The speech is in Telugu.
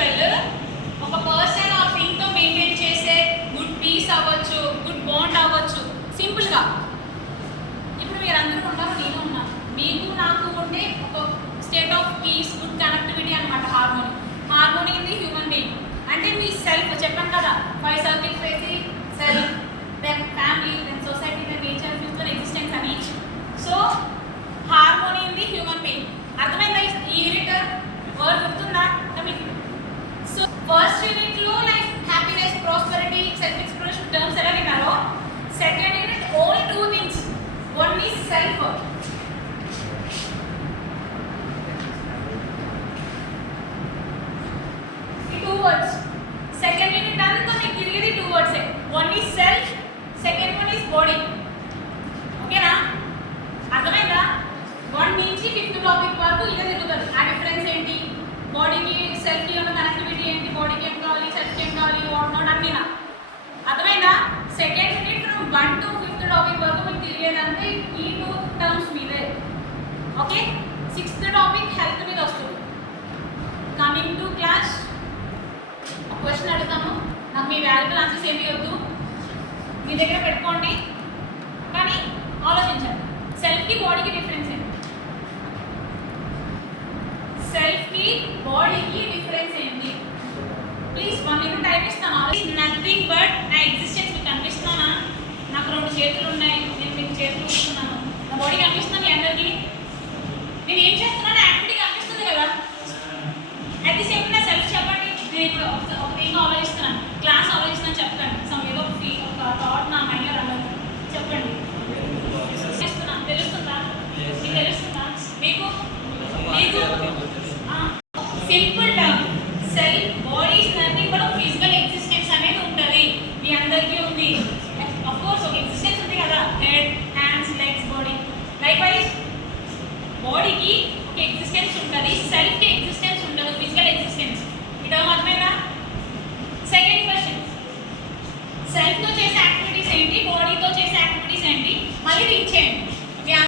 ఇండివిజువల్ ఒక పర్సన్ ఆర్ థింగ్ తో మెయింటైన్ చేసే గుడ్ పీస్ అవ్వచ్చు, గుడ్ బాండ్ అవ్వచ్చు. సింపుల్గా ఇప్పుడు మీరు అందరూ ఉన్నారు, నేను ఉన్నాను, మీకు నాకు ఉండే ఒక state of peace, good connectivity అనమాట. Harmony. Harmony in the human being అంటే మీ సెల్ఫ్. చెప్పాను కదా, 5 సర్కిల్స్ వేసి self, then family, then society, then nature, future, existence అని. So harmony in the human being. అర్థమైందా? ఈ యూనిట్ వర్డ్ గుర్తుందా మీకు? సో ఫస్ట్ యూనిట్ లో like happiness, prosperity, self expression terms ఎలా విన్నారో, second unit only 2 things. One is self. ఈ 2 వర్డ్స్. సెకండ్ యూనిట్ అంతా మీకు తిరిగేది 2 వర్డ్సే. One is self, second one is body. ఓకేనా? అర్థమైందా? 1 నుంచి 5th టాపిక్ వరకు ఇదే తిరుగుతుంది. ఆ డిఫరెన్స్ ఏంటి, బాడీకి సెల్ఫ్కి ఉన్న కనెక్టివిటీ ఏంటి, బాడీకి ఏం కావాలి, సెల్ఫ్కి ఏం కావాలి, వాట్ నాట్ అన్నీనా. అర్థమైందా? Second unit from 1 to 5th topic వరకు మీకు తెలియదంటే ఈ 2 టర్మ్స్ మీదే. ఓకే? 6th టాపిక్ హెల్త్ మీద వస్తుంది. కమింగ్ టు క్లాస్, క్వశ్చన్ అడుగుతాను, నాకు మీ వాల్యుబుల్ ఆన్సర్స్ ఏమి వద్దు, మీ దగ్గర పెట్టుకోండి, కానీ ఆలోచించండి. సెల్ఫ్కి బాడీకి డిఫరెన్స్ ఏంటి? సెల్ఫ్కి బాడీకి డిఫరెన్స్ ఏంటి? ప్లీజ్ 1 minute టైం ఇస్తాను. నథింగ్ బట్ నా ఎగ్జిస్టెన్స్ మీకు కనిపిస్తున్నానా? నాకు 2 చేతులు ఉన్నాయి, నేను మీకు చేతులు ఇస్తున్నాను, నా బాడీ కనిపిస్తున్నాను మీ అందరికీ. నేను ఏం చేస్తున్నాను యాక్టివిటీ కనిపిస్తుంది కదా. అట్ ది సేమ్ నా సెల్ఫ్ చెప్పండి. నేను ఇప్పుడు ఒక థింగ్ ఆలోచిస్తున్నాను, క్లాస్ ఆలోచిస్తున్నాను చెప్పండి. సమ్ ఏదో ఒక థాట్ నా మైండ్లో రమ్మని చెప్పండి. తెలుస్తుందా? మీకు తెలుస్తుందా? మీకు మీకు simple term self. Body is nothing but physical existence అనేది ఉంటుంది. మీ అందరికీ ఉంది. ఆఫ్ కోర్స్ ఒక ఎగ్జిస్టెన్స్ ఉంది కదా, head, hands, legs, body. Like wise బాడీకి ఒక ఎగ్జిస్టెన్స్ ఉంటుంది, సెల్ఫ్కి ఎగ్జిస్టెన్స్ ఉండదు, ఫిజికల్ ఎగ్జిస్టెన్స్. ఈ టర్మ్ అర్థమైందా? సెకండ్ క్వశ్చన్, సెల్ఫ్తో చేసే యాక్టివిటీస్ ఏంటి, బాడీతో చేసే యాక్టివిటీస్ ఏంటి, మళ్ళీ థింక్ చేయండి.